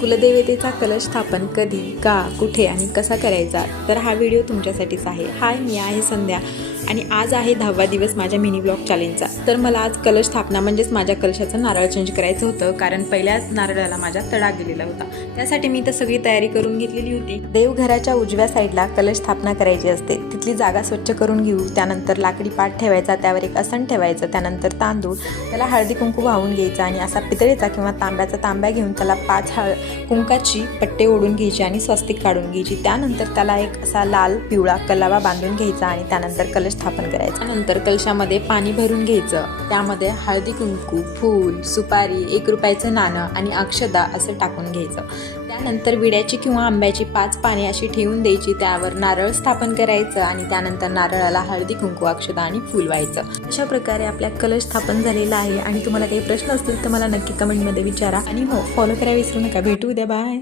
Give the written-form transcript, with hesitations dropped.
कुलदेवतेचा कलश स्थापन कधी, का, कुठे आणि कसा करायचा, तर हा व्हिडिओ तुमच्यासाठीच आहे. हाय, मी आहे संध्या आणि आज आहे 10वा दिवस माझ्या मिनी ब्लॉग चॅलेंजचा. तर मला आज कलश स्थापना म्हणजेच माझ्या कलशाचं नारळ चेंज करायचं होतं, कारण पहिल्याच नारळाला माझ्या तडा गेलेला होता. त्यासाठी मी तर सगळी तयारी करून घेतलेली होती. देवघराच्या उजव्या साईडला कलश स्थापना करायची असते. तिथली जागा स्वच्छ करून घेऊ. त्यानंतर लाकडी पाट ठेवायचा, त्यावर एक आसन ठेवायचं, त्यानंतर तांदूळ, त्याला हळदी कुंकू वाहून घ्यायचा आणि असा पितळेचा किंवा तांब्याचा तांब्या घेऊन त्याला 5 कुंकाची पट्टे ओढून घ्यायची आणि स्वस्तिक काढून घ्यायची. त्यानंतर त्याला एक असा लाल पिवळा कलावा बांधून घ्यायचा आणि त्यानंतर कलश स्थापन करायचं. नंतर कलशामध्ये पाणी भरून घ्यायचं. त्यामध्ये हळदी कुंकू, फूल, सुपारी, 1 रुपयाचं नाणं आणि अक्षदा असं टाकून घ्यायचं. त्यानंतर विड्याची किंवा आंब्याची 5 पाने अशी ठेवून द्यायची. त्यावर नारळ स्थापन करायचं आणि त्यानंतर नारळाला हळदी कुंकू, अक्षदा आणि फूल व्हायचं. अशा प्रकारे आपल्या कलश स्थापन झालेला आहे. आणि तुम्हाला काही प्रश्न असतील तर मला नक्की कमेंटमध्ये विचारा. आणि हो, फॉलो करायला विसरू नका. भेटू उद्या. बाय.